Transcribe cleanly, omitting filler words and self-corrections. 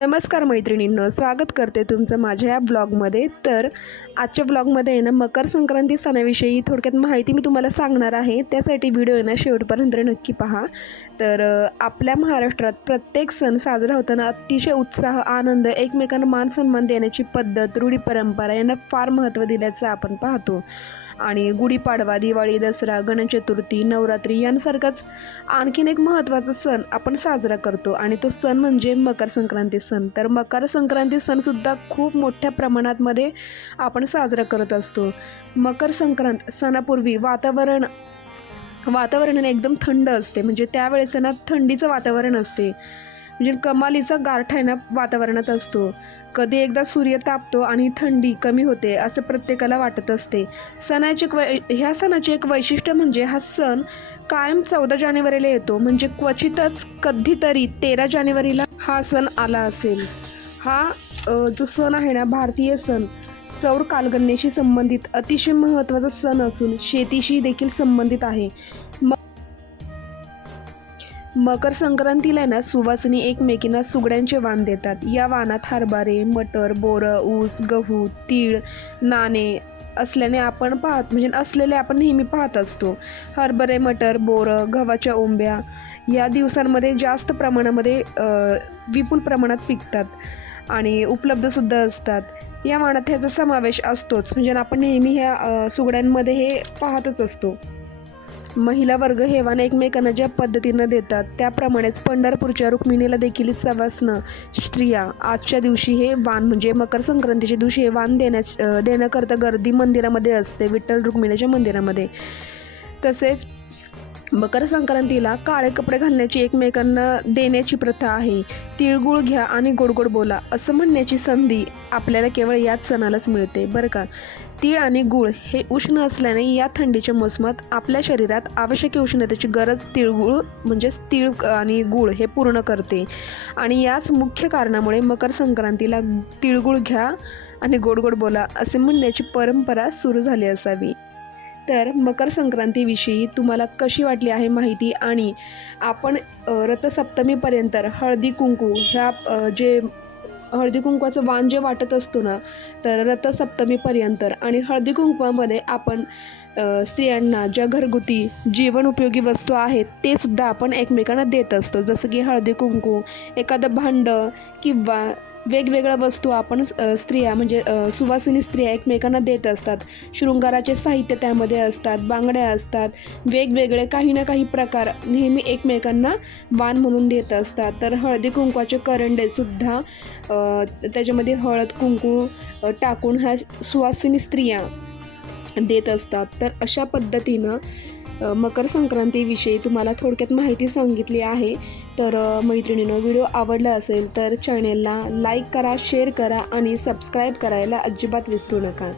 नमस्कार मैत्रिणींनो, स्वागत करते तुमचं माझ्या या ब्लॉगमध्ये. तर आजच्या ब्लॉगमध्ये आहे ना, मकर संक्रांती सणाविषयी थोडक्यात माहिती मी तुम्हाला सांगणार आहे. त्यासाठी व्हिडिओ आहे ना शेवटपर्यंत नक्की पहा. तर आपल्या महाराष्ट्रात प्रत्येक सण साजरा होताना अतिशय उत्साह, आनंद, एकमेकांना मान सन्मान देण्याची पद्धत, रूढी परंपरा यांना फार महत्त्व दिल्याचं आपण पाहतो. आणि गुढीपाडवा, दिवाळी, दसरा, गणेश चतुर्थी, नवरात्री यांसारखाच आणखीन एक महत्त्वाचा सण आपण साजरा करतो आणि तो सण म्हणजे मकर संक्रांती सण. तर मकर संक्रांती सणसुद्धा खूप मोठ्या प्रमाणामध्ये आपण साजरा करत असतो. मकर संक्रांत सणापूर्वी वातावरण एकदम थंड असते. म्हणजे त्यावेळेस ना थंडीचं वातावरण असते. म्हणजे कमालीचा गारठा ना वातावरणात असतो. कधी एकदा सूर्य तापतो आणि थंडी कमी होते असं प्रत्येकाला वाटत असते. ह्या सणाचे एक वैशिष्ट्य म्हणजे हा सण कायम 14 जानेवारीला येतो. म्हणजे क्वचितच कधीतरी 13 जानेवारीला हा सण आला असेल. हा जो सण आहे ना, भारतीय सण सौर कालगणनेशी संबंधित अतिशय महत्त्वाचा सण असून शेतीशी देखील संबंधित आहे. मकर संक्रांतीला ना सुवासिनी एकमेकींना सुगड्यांचे वाण देतात. या वाणात हरभरे, मटर, बोरं, ऊस, गहू, तीळ, नाणे असलेले आपण नेहमी पाहत असतो. हरभरे, मटर, बोरं, गव्हाच्या ओंब्या या दिवसांमध्ये जास्त प्रमाणामध्ये विपुल प्रमाणात पिकतात आणि उपलब्धसुद्धा असतात. या वाणात ह्याचा समावेश असतोच. म्हणजे आपण नेहमी ह्या सुगड्यांमध्ये हे पाहतच असतो. महिला वर्ग हे वाण एकमेकांना ज्या पद्धतीनं देतात त्याप्रमाणेच पंढरपूरच्या रुक्मिणीला देखील सवासनं स्त्रिया आजच्या दिवशी हे वाण म्हणजे मकर संक्रांतीच्या दिवशी हे वाण देण्याकरता गर्दी मंदिरामध्ये असते, विठ्ठल रुक्मिणीच्या मंदिरामध्ये. तसेच मकर संक्रांतीला काळे कपडे घालण्याची, एकमेकांना देण्याची प्रथा आहे. तिळगुळ घ्या आणि गोड गोड बोला असं म्हणण्याची संधी आपल्याला केवळ याच सणालाच मिळते बरं का. तीळ आणि गूळ हे उष्ण असल्याने या थंडीच्या मोसमात आपल्या शरीरात आवश्यक उष्णतेची गरज तीळ आणि गूळ हे पूर्ण करते. आणि याच मुख्य कारणामुळे मकर संक्रांतीला तिळगुळ घ्या आणि गोड गोड बोला असे म्हणण्याची परंपरा सुरू झाली असावी. तर मकर संक्रांतीविषयी तुम्हाला कशी वाटली आहे माहिती, आणि आपण रथसप्तमीपर्यंत हळदी कुंकू हळदी कुंकवाचं वाण जे वाटत असतो ना, तर रथसप्तमीपर्यंत आणि हळदी कुंकवामध्ये आपण स्त्रियांना ज्या घरगुती जीवन उपयोगी वस्तू आहेत ते सुद्धा आपण एकमेकांना देत असतो. जसं की हळदी कुंकू, एखादं भांडं किंवा वेगवेगळ्या वस्तू आपण स्त्रिया म्हणजे सुवासिनी स्त्रिया एकमेकांना देत असतात. शृंगाराचे साहित्य त्यामध्ये असतात, बांगड्या असतात, वेगवेगळे काही ना काही प्रकार नेहमी एकमेकांना वाण म्हणून देत असतात. तर हळदी कुंकवाचे करंडेसुद्धा त्याच्यामध्ये हळद कुंकू टाकून ह्या सुवासिनी स्त्रिया देत असतात. तर अशा पद्धतीनं मकर संक्रांतीविषयी तुम्हाला थोडक्यात माहिती सांगितली आहे. तर मैत्रिणींनो, व्हिडिओ आवडला असेल तर चॅनेलला लाईक करा, शेअर करा आणि सबस्क्राईब करायला अजिबात विसरू नका.